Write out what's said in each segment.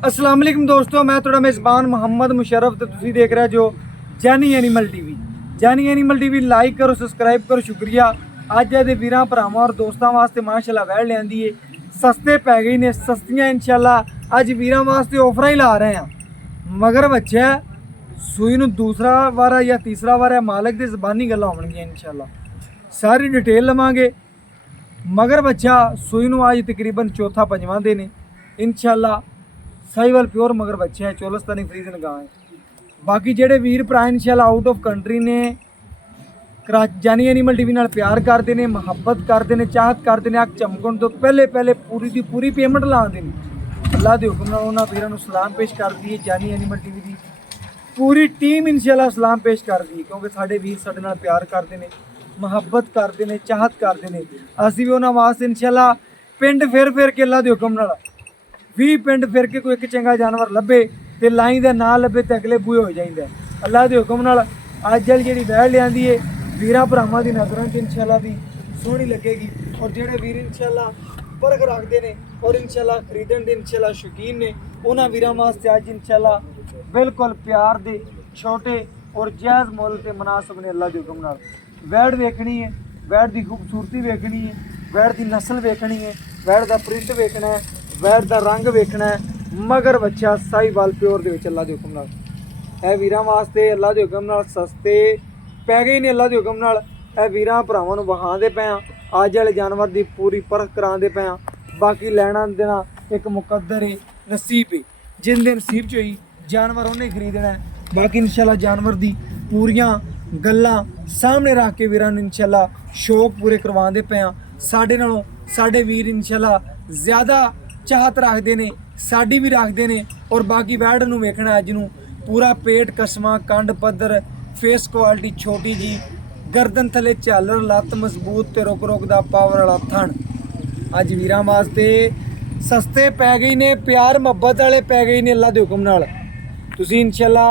अस्सलाम वालेकुम दोस्तों, मैं थोड़ा मेज़बान मोहम्मद मुशर्रफ तो तुसी देख रहे जो Jaini animal TV. Jaini animal TV like करो, सब्सक्राइब करो, शुक्रिया। अज दे वीरां भरावां और दोस्तों वास्ते माशाल्लाह वैड़ लियांदी है, सस्ते पै गई ने, सस्तियां इंशाल्लाह अज वीरां वास्ते ऑफर ही ला रहे हैं। मगर बच्चा सूई नूं दूसरा वारा या तीसरा वारा मालिक की ज़बानी गल्लां होणगियां इंशाल्लाह सारी डिटेल लवांगे। मगर बच्चा सूई नूं अज तकरीबन चौथा पंजवां दिन इंशाल्लाह साहिवाल प्योर मगर बच्चे है, चोलस्तानी फ्रीजन गां है। बाकी जेडे वीर भरा इंशाल्लाह आउट ऑफ कंट्री ने जानी एनिमल टीवी नाल प्यार करते हैं, मुहब्बत करते हैं, चाहत करते हैं, अख चमकण तो पहले पहले पूरी दी पूरी पेमेंट लाते हैं। अल्लाह के हुक्म नाल उन्हां वीरां नूं सलाम पेश करदी है जानी एनिमल टीवी की पूरी टीम इंशाल्लाह सलाम पेश करदी है, क्योंकि साडे वीर साडे नाल प्यार करते हैं, मुहब्बत करते हैं, चाहत करते हैं। असीं भी उन्हां वास्ते इंशाल्लाह पिंड फिर फिर के अल्लाह के हुक्म नाल 20 पिंड फिर के कोई एक चंगा जानवर लभे तो लाई का ना लभे तो अगले बूहे हो जाता है। अल्लाह के हुक्म नाल अज वाली जी वैड़ लियांदी है वीरां भरावां दी नज़रां च इंशाल्लाह भी सोहनी लगेगी। और जेडे वीर इंशाल्लाह परख रखते हैं और इंशाल्लाह खरीदण दे इंशाल्लाह शौकीन ने, उन्हां वीरां वास्ते अज इंशाल्लाह बिल्कुल प्यार दे छोटे और जायज़ मुल ते मुनासिब ने। अल्लाह के हुक्म नाल वैड़ वेखनी है, वैड़ की खूबसूरती वेखनी है, वैड़ की नस्ल वेखनी है, वैड़ का प्रिंट वेखना है, वैड़ का रंग वेखना है। मगर बच्चा साहिवाल प्योर दे विच अल्लाह के हुक्म नाल ए वीरां वास्ते अल्लाह के हुक्म नाल सस्ते पै गए ने। अल्लाह के हुक्म नाल ए वीरां भरावां नूं वखांदे पे आ, अज वाले जानवर की पूरी परख करांदे पे आ। बाकी लैना देना एक मुकद्दर है, नसीब है, जिन दिन नसीब च होई जानवर उन्हें खरीदना है। बाकी इंशाल्लाह जानवर की पूरियां गल्लां सामने रख के वीरां नूं इंशाल्लाह शौक पूरे करवांदे पे आ। साडे नालों साडे वीर इंशाल्लाह ज़्यादा चाहत रखते हैं, साड़ी भी रखते हैं। और बाकी वैड़ नूं वेखना अज नूं पूरा पेट कसमा कंड पद्धर फेस क्वालिटी छोटी जी, गर्दन थले झालर, लत्त मजबूत ते रुक रुक दा पावर वाला थण अज वीरां वास्ते सस्ते पै गई ने, प्यार मुहब्बत वाले पै गई ने। अल्लाह के हुक्म नाल तुसीं इंशाल्लाह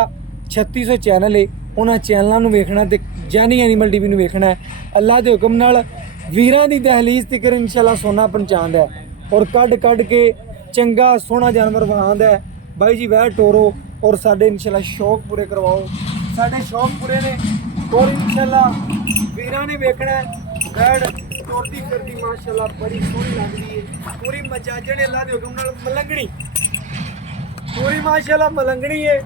3600 चैनल है, उन्हां चैनलों नूं वेखना ते जानी एनिमल टीवी नूं वेखना है। अल्लाह के हुक्म नाल वीरां दी दहलीज तिकर इंशाल्लाह सोना पहुंचांदा है और कढ़ के चंगा सोहना जानवर वहांदा है। भाई जी वह टोरो और साडे इंशाल्लाह शौक पूरे करवाओ, साडे शौक पूरे ने। और इंशाल्लाह वीरां ने वेखना है वैड़ टोरदी फिरदी माशाल्लाह बड़ी सोहनी लगदी है, पूरी मजाजण अल्लाह दे हुक्म नाल मलंगणी पूरी माशाल्लाह मलंगणी है,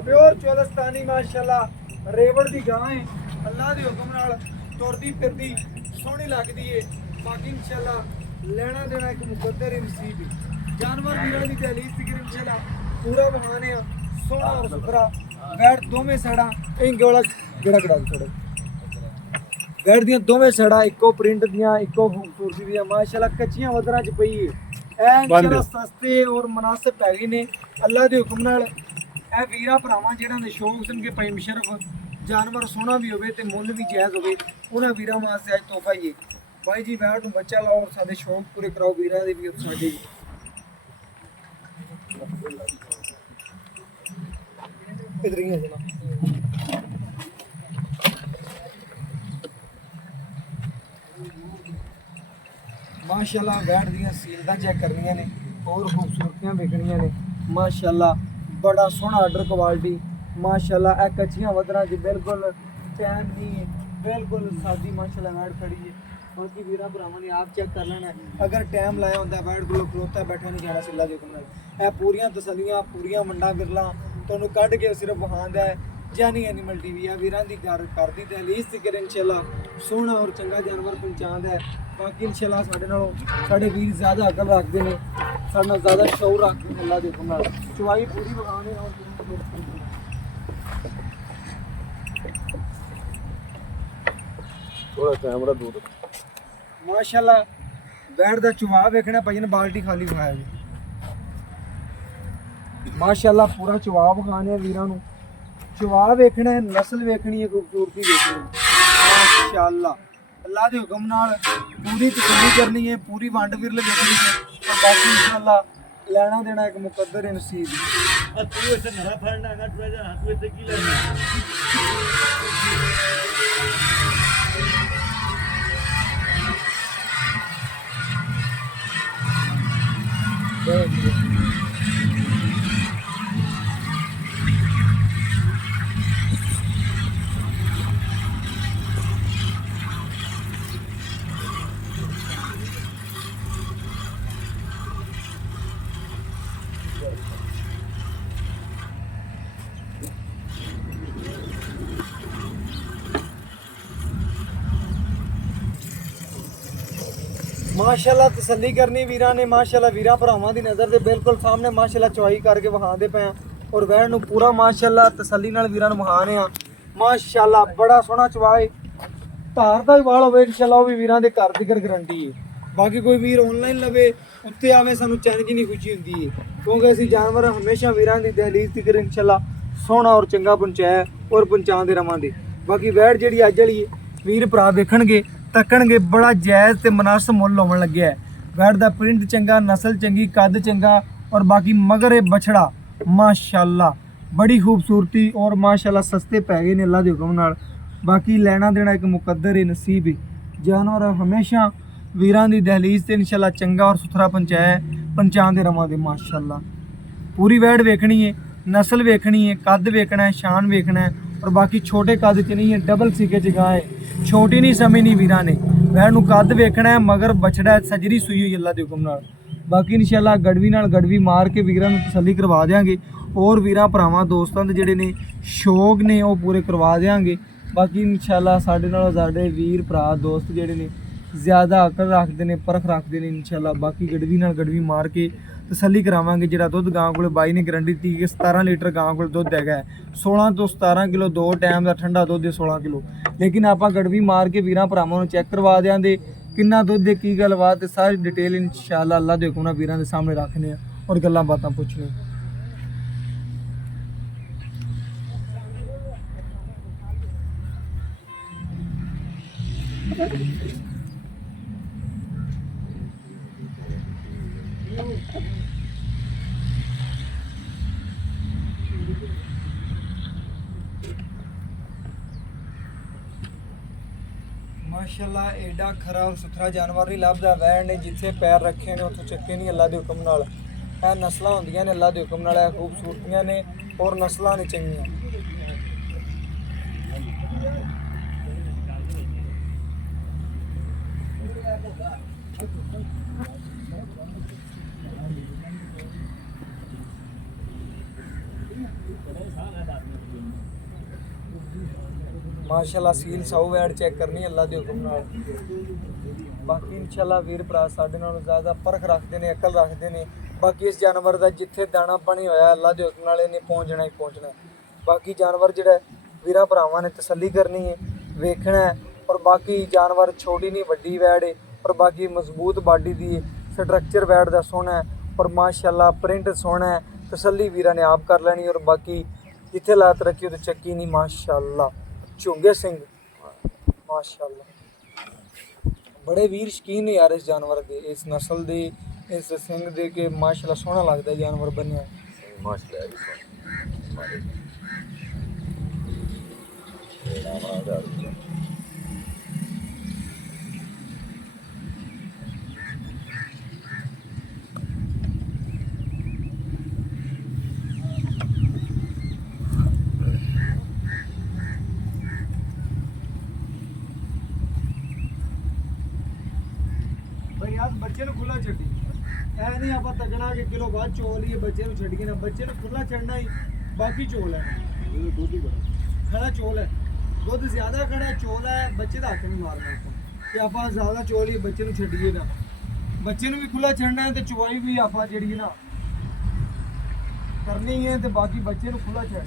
प्योर चोलस्तानी माशाल्लाह रेवड़ दी गां है। अल्लाह दे हुक्म नाल टोरदी फिरदी सोहनी लगदी है। बाकी इंशाल्लाह लेना देना एक मुकद्दर नसीब है। जानवर वीरां दी दहलीज तक इंशाल्लाह पूरा बहाने सोहना और सुथरा वैड़ दोवें साइडां इंगे वाला गेड़ा कड़ा थोड़ा वैड़ दियां दोवें साइडां इको प्रिंट दियां, इको खूबसूरती दियां माशाल्लाह कच्चियां वदरां च पई है। इंशाल्लाह सस्ते और मुनासिब पै गई ने। अल्लाह के हुक्म नाल ए वीरां भरावां जिन्हां दे शौक सन कि भाई मुशर्रफ जानवर सोहना भी होवे ते मुੱਲ भी जायज़ होवे, उन्हां वीरां वास्ते अज तोहफा ही है। भाई जी वैड़ नूं बच्चा लाओ और साडे शौक पूरे कराओ वीरां दे भी और साडे भी। इधर ही है जनाब माशाल्लाह वैड़ दियां सीलतां चेक करनियां ने और खूबसूरतियां वेखनियां ने। माशाल्लाह बड़ा सोहना आर्डर क्वालिटी माशाल्लाह। ए कच्चियां वदरां च बिल्कुल टाइम नहीं है, बिल्कुल सादी माशाल्लाह वैड़ खड़ी है। बाकी वीरां भरावां ने आप चेक कर लेना है, अगर टाइम लाया होंदा वैड़ कोल खलोता बैठा नहीं जाना सिल्ला दे हुक्म नाल। ए पूरियां तसलियां पूरियां मंडा बिरला तुहानूं कढ के सिर्फ वहांदा है जानी एनिमल टीवी आ। वीरां दी करदी दहलीज तिकर इंशाल्लाह सोहना और चंगा जानवर पहुंचांदा है। बाकी इंशाल्लाह साडे नालों साडे वीर ज़्यादा अकल रखते हैं, साडे नाल ज़्यादा शौर रखते हैं। अल्लाह दे हुक्म नाल चवाई पूरी वखाने और थोड़ा कैमरा दूर माशाल्लाह वैड़ दा चुवा वेखना भाई ने बाल्टी खाली खाया जी माशाल्लाह पूरा चुवा विखाने वीरां नूं। चुवा वेखना है, नस्ल वेखनी है, खूबसूरती वेखनी है माशाल्लाह। अल्लाह के हुक्म नाल पूरी तसल्ली करनी है, पूरी वंड विरल वेखनी है। और बाकी इंशाल्लाह लेना देना एक मुकद्दर है नसीब। माशाल्लाह तसल्ली करनी वीरां ने माशाल्लाह वीरां भरावां दी नज़र दे बिल्कुल सामने माशाल्लाह चवाई करके विखांदे पे और वैन नूं पूरा माशाल्लाह तसल्ली नाल वीरां नूं विखाने आ माशाल्लाह बड़ा सोहना चवाई धार दा वाल होवे इंशाल्लाह वो भी वीरां दे घर दी गारंटी है। बाकी कोई वीर ऑनलाइन लवे उत्ते आवे सानू चैन जी नहीं खुशी हुंदी है क्योंकि असीं जानवर हमेशा वीरां दी दहलीज तिकर इंशाल्लाह सोहना और चंगा पहुंचाया और पहुंचाते रवांगे। बाकी वैट जिहड़ी अज वाली वीर भरा वेखणगे तकणगे बड़ा जायज़ ते मुनासिब मुੱਲ होवन लग्या है। वैट दा प्रिंट चंगा नस्ल चंगी कद चंगा और बाकी मगर ये बछड़ा माशाल्लाह बड़ी खूबसूरती और माशाल्लाह सस्ते पै गए ने अल्लाह दे हुक्म नाल। बाकी लेना देना एक मुकद्दर है नसीब है। जानवर हमेशा वीरां दी दहलीज ते इंशाल्लाह चंगा और सुथरा पहुंचाते रवांगे माशाल्लाह। पूरी वैट वेखनी है नस्ल वेखनी है कद वेखना है शान वेखना है और बाकी छोटे कद च नहीं है डबल सीके च गाय है छोटी नहीं समझनी वीरां ने वैन नूं कद वेखना है मगर बछड़ा सजरी सूई हुई अल्लाह दे हुक्म नाल। बाकी इंशाल्लाह गड़वी नाल गड़वी मार के वीरां नूं तसल्ली करवा देंगे और वीरां भरावां दोस्तां दे जिहड़े ने शौक ने वो पूरे करवा देंगे। बाकी इंशाल्लाह साडे नाल साडे वीर भरा दोस्त जिहड़े ने ज़्यादा अकल रखते हैं परख रखते हैं इंशाल्लाह बाकी गड़वी नाल गड़वी मार के तसल्ली करावांगे। जिहड़ा दुध गां कोल बाई ने गारंटी दी कि 17 लीटर गां कोल दुध हैगा 16 तो 17 किलो दो टाइम का ठंडा दुध है 16 किलो लेकिन आप गड़वी मार के वीरां भरावां नूं चैक करवा देंगे किन्ना दुध है की गलबात सारी डिटेल इंशाल्लाह अल्लाह दे हुक्म नाल वीरां दे सामने रखने और गल्लां बातां पुछने। माशाल्लाह एडा खरा और सुथरा जानवर नहीं लभदा वैन ने जिथे पैर रखे ने उत्थों चक्के नहीं अल्लाह दे हुक्म नाल। ਇਹ नस्लां होंदियां ने अल्लाह दे हुक्म नाल खूबसूरतियां ने और नस्लां ने चंगियां। माशाल्लाह सील साऊ वैट चेक करनी अल्लाह के हुक्म नाल। बाकी इंशाल्लाह वीर भरा साडे नालों ज़्यादा परख रखते हैं अकल रखते हैं। बाकी इस जानवर का जिथे दाना पानी होया अल्लाह के हुक्म नाल इन्हें पहुँचना ही पहुँचना है। बाकी जानवर जिहड़ा वीरां भरावां ने तसल्ली करनी है वेखना है और बाकी जानवर छोटी नहीं वड्डी वैट है और बाकी मजबूत बाडी दी स्ट्रक्चर वैट दा सोहना है और माशाल्लाह प्रिंट सोहना है तसल्ली वीरां ने आप कर लैनी। और बाकी जिथे लात रखी तो चक्की नहीं माशाल्लाह झुंगे सिंह माशाल्लाह बड़े वीर शकीन ने यार इस जानवर के इस नस्ल के इस सिंह दे के माशाल्लाह सोहना लगता है जानवर बनया भाई यार बच्चे ने खुला छड्डी ऐ नहीं आप तकना कि किलो बाद चोल ही बच्चे को छड़ के ना बच्चे ने खुला चढ़ना ही बाकी चोल है खड़ा चोल है दुध ज्यादा खड़ा चोल है बच्चे का हक नहीं मारना कि आप ज्यादा चोल ही बच्चे को छड्डीए ना बच्चे ने भी खुला चढ़ना है तो चुवाई भी आप जी ना करनी है तो बाकी बच्चे को खुला छड़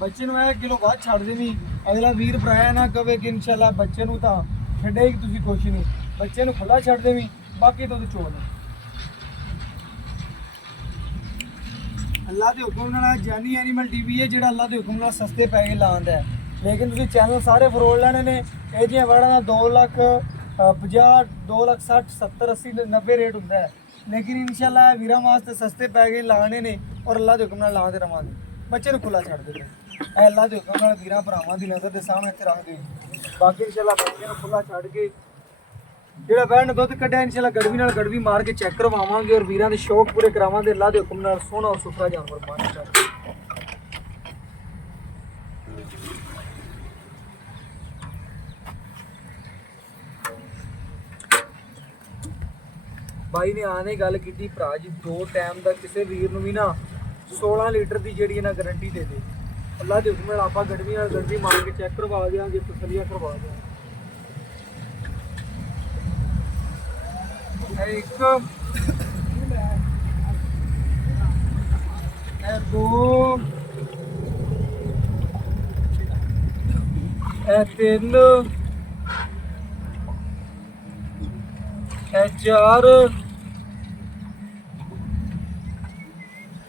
बच्चे को किलो बाद छड़ देनी अगला वीर भरा ना कवे कि इंशाल्लाह बच्चे को तो छड्डे ही तुसीं कुछ नहीं बच्चे को खुला छड़ देवी बाकी तो चोल है अल्लाह के हुक्म नाल जानी एनिमल टीवी है जिहड़ा अल्लाह के हुक्म नाल सस्ते पैसे लांदा है। लेकिन तुसीं चैनल सारे फरोल लैने ने ये जिहियां वैड़ां दा 2,50,000 2,60,000 70 80 90 रेट हुंदा है लेकिन इंशाल्लाह वीरां वास्ते सस्ते पैसे लाने ने और अल्लाह के हुक्म नाल लांदे रवांगे बच्चे को खुला छड़ देंगे अल्लाह के हुक्म नाल वीरां भरावां दी नज़र के सामने इत्थे रख देंगे। बाकी इंशाल्लाह बच्चे को खुला छड़ के ਜਿਹੜਾ ਵੈਣ ਦੁੱਧ ਕੱਢਿਆ ਇਨਸ਼ਾਅੱਲਾ ਗੜਵੀ ਨਾਲ ਗੜਵੀ ਮਾਰ ਕੇ ਚੈੱਕ ਕਰਵਾਵਾਂਗੇ ਔਰ ਵੀਰਾਂ ਦੇ ਸ਼ੌਕ ਪੂਰੇ ਕਰਾਵਾਂਗੇ ਅੱਲਾਹ ਦੇ ਹੁਕਮ ਨਾਲ ਸੋਹਣਾ ਔਰ ਸੁਥਰਾ ਜਾਨਵਰ ਮਾਸ਼ਾਅੱਲਾ। ਬਾਈ ਨੇ ਆਨੇ ਗੱਲ ਕੀਤੀ ਭਰਾ ਜੀ 2 ਟਾਈਮ ਦਾ ਕਿਸੇ ਵੀਰ ਨੂੰ ਵੀ ਨਾ 16 ਲੀਟਰ ਦੀ ਜਿਹੜੀ ਇਹਨਾਂ ਗਾਰੰਟੀ ਦੇ ਦੇ। ਅੱਲਾ ਦੇ ਹੁਕਮ ਨਾਲ ਆਪਾਂ ਗੱਡੀ ਨਾਲ ਗਾਰੰਟੀ ਮਾਰ ਕੇ ਚੈੱਕ ਕਰਵਾ ਦਿਆਂਗੇ, ਤਸੱਲੀਆਂ ਕਰਵਾ ਦਿਆਂਗੇ। ਇੱਕ ਇਹ 2 ਇਹ 3 ਇਹ 4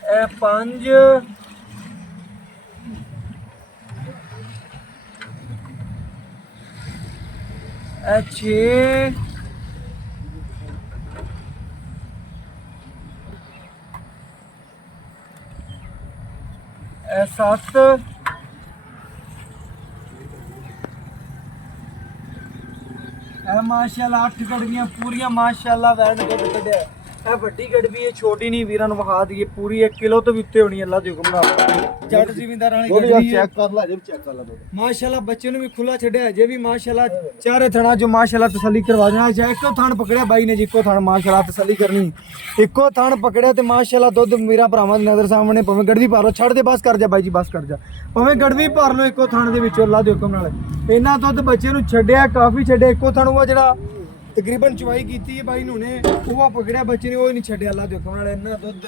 ਇਹ 5 ਇਹ 6 ਇਹ 7 ਇਹ ਮਾਸ਼ਾਅੱਲਾ 8 ਗੜਵੀਆਂ ਪੂਰੀਆਂ ਮਾਸ਼ਾਅੱਲਾ ਵੈਣ ਦੁੱਧ ਕੱਢਿਆ। ਇਹ ਵੱਡੀ ਗੜਵੀ ਹੈ, ਛੋਟੀ ਨਹੀਂ, ਵੀਰਾਂ ਨੂੰ ਵਿਖਾ ਦਈਏ ਪੂਰੀ 1 ਕਿਲੋ ਤੋਂ ਵੀ ਉੱਤੇ ਹੋਣੀ ਅੱਲਾ ਦੇ ਹੁਕਮ ਨਾਲ। ਜੱਟ ਜ਼ਿਮੀਂਦਾਰਾਂ ਵਾਲੀ ਗੜਵੀ ਚੈੱਕ ਕਰ ਲੈ, ਜੇ ਚੈੱਕ ਕਰ ਲੈ ਮਾਸ਼ਾਅੱਲਾ। ਬੱਚੇ ਨੂੰ ਵੀ ਖੁੱਲਾ ਛੱਡਿਆ ਜੇ ਵੀ ਮਾਸ਼ਾਅੱਲਾ। ਚਾਰੇ ਥਣਾ ਜੋ ਮਾਸ਼ਾਅੱਲਾ ਤਸੱਲੀ ਕਰਵਾ ਦੇਣਾ। ਜੇ ਇੱਕੋ ਥਣ ਪਕੜਿਆ ਬਾਈ ਨੇ ਜੀ, ਇੱਕੋ ਥਣ ਮਾਸ਼ਾਅੱਲਾ ਤਸੱਲੀ ਕਰਨੀ। ਇੱਕੋ ਥਣ ਪਕੜਿਆ ਤੇ ਮਾਸ਼ਾਅੱਲਾ ਦੁੱਧ ਮੇਰਾ ਭਰਾਵਾਂ ਦੀ ਨਜ਼ਰ ਸਾਹਮਣੇ। ਭਾਵੇਂ ਗੜਵੀ ਭਰ ਲਓ, ਛੱਡ ਦੇ ਬਸ ਕਰ ਜਾ ਬਾਈ ਜੀ, ਬਸ ਕਰ ਜਾ। ਭਾਵੇਂ ਗੜਵੀ ਭਰ ਲਓ ਇੱਕੋ ਥਣ ਦੇ ਵਿੱਚੋਂ ਅੱਲਾ ਦੇ ਹੁਕਮ ਨਾਲ। ਇਹਨਾਂ ਦੁੱਧ ਬੱਚੇ ਨੂੰ ਛੱਡਿਆ, ਕਾਫੀ ਛੱਡਿਆ। ਇੱਕੋ ਥਣ ਉਹ ਜਿਹੜਾ ਤਕਰੀਬਨ ਚਵਾਈ ਕੀਤੀ ਹੈ ਬਾਈ ਨੂੰ ਨੇ, ਉਹ ਪਕੜਿਆ ਬੱਚੇ ਨੇ, ਉਹ ਨਹੀਂ ਛੱਡਿਆ ਅੱਲਾ ਦੇ ਹੁਕਮ ਨਾਲ। ਇਹਨਾਂ ਦੁੱਧ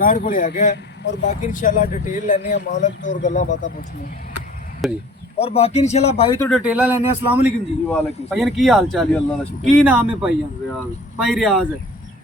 ਗਾੜ ਕੋਲ ਆ ਗਿਆ। ਔਰ ਬਾਕੀ ਇਨਸ਼ਾਅੱਲਾ ਡਿਟੇਲ ਲੈਣੇ ਆ ਮਾਲਕ ਤੋਂ, ਔਰ ਗੱਲਾਂ ਬਾਤਾਂ ਪੁੱਛਣੇ ਜੀ। ਔਰ ਬਾਕੀ ਇਨਸ਼ਾਅੱਲਾ ਬਾਈ ਤੋਂ ਡਿਟੇਲਾਂ ਲੈਣੇ ਆ। अस्सलाम वालेकुम जी। वालेकुम ਭਾਈਆਂ ਕੀ ਹਾਲ ਚਾਲ ਹੈ? ਅੱਲਾ ਦਾ ਸ਼ੁਕਰ। ਕੀ ਨਾਮ ਹੈ ਭਾਈਆਂ? ਰਿਆਜ਼ ਭਾਈ ਰਿਆਜ਼।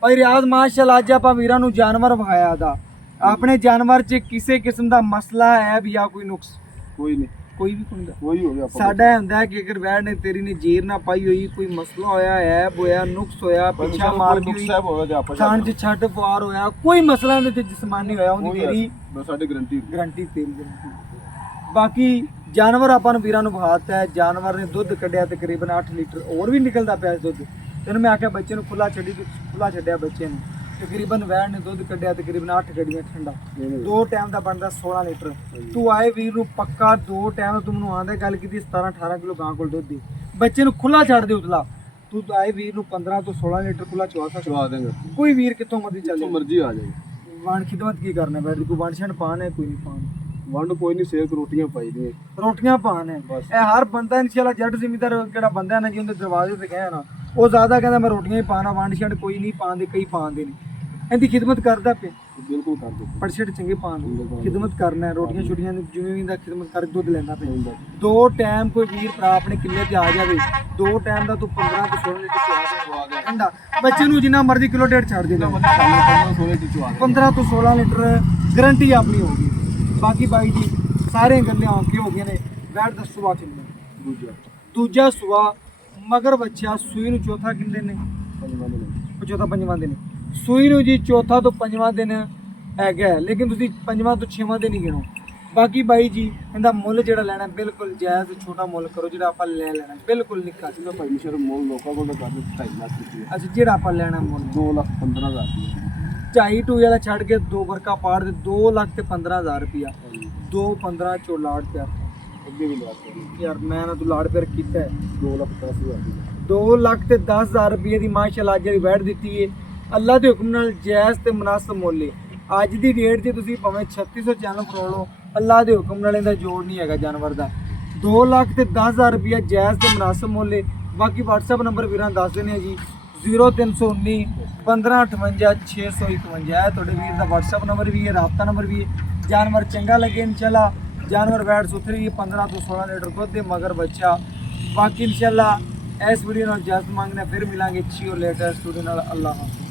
ਭਾਈ ਰਿਆਜ਼ ਮਾਸ਼ਾਅੱਲਾ ਅੱਜ ਆਪਾਂ ਵੀਰਾਂ ਨੂੰ ਜਾਨਵਰ ਵਿਖਾਇਆ ਦਾ। ਆਪਣੇ ਜਾਨਵਰ 'ਚ ਕਿਸੇ ਕਿਸਮ ਦਾ ਮਸਲਾ ਹੈ ਵੀ ਜਾਂ ਕੋਈ ਨੁਕਸ? ਕੋਈ ਨਹੀਂ, ਕੋਈ ਵੀ ਹੁੰਦਾ। ਕੋਈ ਹੋ ਗਿਆ ਆਪਾਂ ਸਾਡਾ ਇਹ ਹੁੰਦਾ ਹੈ ਕਿ ਅਗਰ ਵੈੜ ਨੇ ਤੇਰੀ ਨੇ ਜੀਰ ਨਾ ਪਾਈ ਹੋਈ, ਕੋਈ ਮਸਲਾ ਹੋਇਆ, ਐਬ ਹੋਇਆ, ਨੁਕਸ ਹੋਇਆ, ਪਿੱਛਾ ਮਾਰ ਗਈ ਹੋਈ, ਸਾਹਿਬ ਹੋਵੇ ਤੇ ਆਪਾਂ ਥਾਣ 'ਚ ਛੱਡ ਪਾਰ ਹੋਇਆ, ਕੋਈ ਮਸਲਾ ਨਹੀਂ ਤੇ ਜਿਸਮਾਨੀ ਹੋਇਆ, ਉਹਦੀ ਤੇਰੀ ਬਸ ਸਾਡੀ ਗਾਰੰਟੀ ਗਾਰੰਟੀ ਤੇਰੀ ਗਾਰੰਟੀ। ਬਾਕੀ ਜਾਨਵਰ ਆਪਾਂ ਨੂੰ ਵੀਰਾਂ ਨੂੰ ਵਿਖਾਤਾ ਹੈ। ਜਾਨਵਰ ਨੇ ਦੁੱਧ ਕੱਢਿਆ ਤਕਰੀਬਨ 8 ਲੀਟਰ, ਹੋਰ ਵੀ ਨਿਕਲਦਾ ਪਿਆ ਦੁੱਧ। ਤੈਨੂੰ ਮੈਂ ਆਖਿਆ ਬੱਚੇ ਨੂੰ ਖੁੱਲਾ ਛੱਡਿਆ ਬੱਚੇ ਨੂੰ। ਤਕਰੀਬਨ ਵੈੜ ਨੇ ਦੁੱਧ ਕੱਢਿਆ ਤਕਰੀਬਨ 8 ਗੱਡੀਆਂ ਠੰਡਾ। 2 ਟਾਈਮ ਦਾ ਬਣਦਾ 16 ਲੀਟਰ। ਤੂੰ ਆਏ ਵੀਰ ਨੂੰ ਪੱਕਾ 2 ਟਾਈਮ ਤੂੰ ਮੈਨੂੰ ਆਂਦਾ ਗੱਲ ਕੀਤੀ 17-18 ਕਿਲੋ ਗਾਂ ਕੋਲ ਦੁੱਧ ਦੀ। ਬੱਚੇ ਨੂੰ ਖੁੱਲਾ ਛੱਡ ਦੇ ਉਤਲਾ। ਤੂੰ ਆਏ ਵੀਰ ਨੂੰ 15 ਤੋਂ 16 ਲੀਟਰ ਖੁੱਲਾ ਚਵਾ ਸਕਦਾ। ਚਵਾ ਦੇਂਗੇ, ਕੋਈ ਵੀਰ ਕਿੱਥੋਂ ਮਰਜ਼ੀ ਚੱਲੇ, ਜਿੱਥੋਂ ਮਰਜ਼ੀ ਆ ਜਾਏ। ਵਣ ਖਿਦਮਤ ਕੀ ਕਰਨਾ ਵੈੜ ਦੀ? ਕੋਈ ਵਣ ਛਣ ਪਾਣ ਹੈ, ਕੋਈ ਨਹੀਂ ਪਾਣ। ਵੰਡ ਕੋਈ ਨਹੀਂ, ਸੇਕ ਰੋਟੀਆਂ ਪਾਈ ਦੀਆਂ, ਰੋਟੀਆਂ ਪਾਣ ਹੈ। ਬਸ। ਇਹ ਹਰ ਬੰਦਾ ਇਨਸ਼ਾਅੱਲਾ ਜੱਟ ਜ਼ਿਮੀਂਦਾਰ ਕਿਹੜਾ ਬੰਦਾ ਹੈ ਨਾ ਜੀ, ਉਹਦੇ ਦਰਵਾਜ਼ੇ ਤੇ ਗਿਆ ਨਾ, ਉਹ ਜ਼ਿਆਦਾ ਕਹਿੰਦਾ ਮੈਂ ਰੋਟੀਆਂ ਹੀ ਪਾਣਾ, ਵੰਡ ਛੰਡ ਕੋਈ ਨਹੀਂ ਪਾਉਂਦੇ, ਕਈ ਪਾਉਂਦੇ ਨੇ। ਇਹਦੀ ਖਿਦਮਤ ਕਰਦਾ ਪਿਆ, ਬਿਲਕੁਲ ਕਰ ਦੋ। ਪਰਛੜ ਚੰਗੇ ਪਾਣ ਖਿਦਮਤ ਕਰਨਾ ਹੈ। ਰੋਟੀਆਂ ਛੁੱਟੀਆਂ ਜਿਵੇਂ ਵੀ ਦਾ ਖਿਦਮਤ ਕਰ ਦੁੱਧ ਲੈਂਦਾ ਪਿਆ। 2 ਟਾਈਮ ਕੋਈ ਵੀਰ ਭਰਾ ਆਪਣੇ ਕਿੱਲੇ ਤੇ ਆ ਜਾਵੇ, 2 ਟਾਈਮ ਦਾ ਤੂੰ 15 ਤੋਂ 16 ਲੀਟਰ ਚਵਾ ਦੇ ਠੰਡਾ। ਬੱਚੇ ਨੂੰ ਜਿੰਨਾ ਮਰਜ਼ੀ ਕਿਲੋ ਡੇਢ ਛੱਡ ਦੇ, 15 ਤੋਂ 16 ਲੀਟਰ ਗਾਰੰਟੀ ਆਪਣੀ ਹੋਗੀ। ਬਾਕੀ ਬਾਈ ਜੀ ਸਾਰੇ ਗੱਲਾਂ ਔਖੀਆਂ ਹੋ ਗਈਆਂ ਨੇ। ਵੈੜ ਦਾ ਸੁਆ ਕਿੰਨਾ? ਦੂਜਾ ਸੁਆ ਮਗਰ ਬੱਚਾ ਸੂਈ ਨੂੰ ਚੌਥਾ ਕਿੰਨੇ ਨੇ? ਚੌਥਾ ਪੰਜਵਾਂ ਦਿਨ। ਸੂਈ ਨੂੰ ਜੀ ਚੌਥਾ ਤੋਂ ਪੰਜਵਾਂ ਦਿਨ ਹੈਗਾ, ਲੇਕਿਨ ਤੁਸੀਂ ਪੰਜਵਾਂ ਤੋਂ 6ਵਾਂ ਦਿਨ ਹੀ ਗਿਣੋ। ਬਾਕੀ ਬਾਈ ਜੀ ਇਹਦਾ ਮੁੱਲ ਜਿਹੜਾ ਲੈਣਾ ਬਿਲਕੁਲ ਜਾਇਜ਼, ਛੋਟਾ ਮੁੱਲ ਕਰੋ। ਜਿਹੜਾ ਆਪਾਂ ਲੈ ਲੈਣਾ ਬਿਲਕੁਲ ਨਿੱਕਾ ਸੀ। ਭਾਈ ਸ਼ਰ ਮੋਲ ਲੋਕਾਂ ਕੋਲ ਤਾਂ ਕਰ 2.5 ਲੱਖ ਰੁਪਏ। ਅੱਛਾ ਜਿਹੜਾ ਆਪਾਂ ਲੈਣਾ ਮੁੱਲ 2,15,000 ਰੁਪਏ। 2.5 ਟੂ ਵਾਲਾ ਛੱਡ ਕੇ 2 ਵਰਕਾ ਪਾੜ ਦੇ 2,15,000 ਰੁਪਇਆ। 2,15 ਚੋਂ ਲਾੜ ਪਿਆ ਅੱਗੇ ਵੀ ਲਾਟ ਯਾਰ। ਮੈਂ ਨਾ ਤੂੰ ਲਾੜ ਪਿਆ ਕੀਤਾ ਹੈ। 2,10,000 2,10,000 ਰੁਪਏ ਦੀ ਮਾਸ਼ਾਅੱਲਾ ਜਿਹੜੀ ਵੈੜ ਦਿੱਤੀ ਹੈ ਅੱਲਾ ਦੇ ਹੁਕਮ ਨਾਲ ਜਾਇਜ਼ ਤੇ ਮੁਨਾਸਬ ਮੁੱਲ ਹੈ। ਅੱਜ ਦੀ ਡੇਟ 'ਚ ਤੁਸੀਂ ਭਾਵੇਂ 3600 ਚੈਨਲ ਫਰੋਲ ਲਓ, ਅੱਲਾ ਦੇ ਹੁਕਮ ਨਾਲ ਇਹਦਾ ਜੋੜ ਨਹੀਂ ਹੈਗਾ ਜਾਨਵਰ ਦਾ। 2,10,000 ਰੁਪਏ ਜਾਇਜ਼ ਤੇ ਮੁਨਾਸਬ ਮੁੱਲ ਹੈ। ਬਾਕੀ WhatsApp ਨੰਬਰ ਵੀਰਾਂ ਦੱਸ ਦਿੰਦੇ ਆ ਜੀ, 0319 1558 651 ਹੈ ਤੁਹਾਡੇ ਵੀਰ ਦਾ WhatsApp ਨੰਬਰ ਵੀ ਹੈ, ਰਾਬਤਾ ਨੰਬਰ ਵੀ ਹੈ। ਜਾਨਵਰ ਚੰਗਾ ਲੱਗੇ ਇਨਸ਼ਾਅੱਲਾ, ਜਾਨਵਰ ਵੈੜ ਸੁਥਰੀ 15 ਤੋਂ 16 ਲੀਟਰ ਦੁੱਧ ਦੇ ਮਗਰ ਬੱਚਾ। ਬਾਕੀ ਇਨਸ਼ਾਅੱਲਾ ਇਸ ਵੀਡੀਓ ਨਾਲ ਇਜਾਜ਼ਤ ਮੰਗਣਾ, ਫਿਰ ਮਿਲਾਂਗੇ ਅੱਛੀ ਔਰ ਲੇਟੈਸਟ ਵੀਡੀਓ ਨਾਲ। ਅੱਲਾਹ ਹਾਫ਼ਿਜ਼।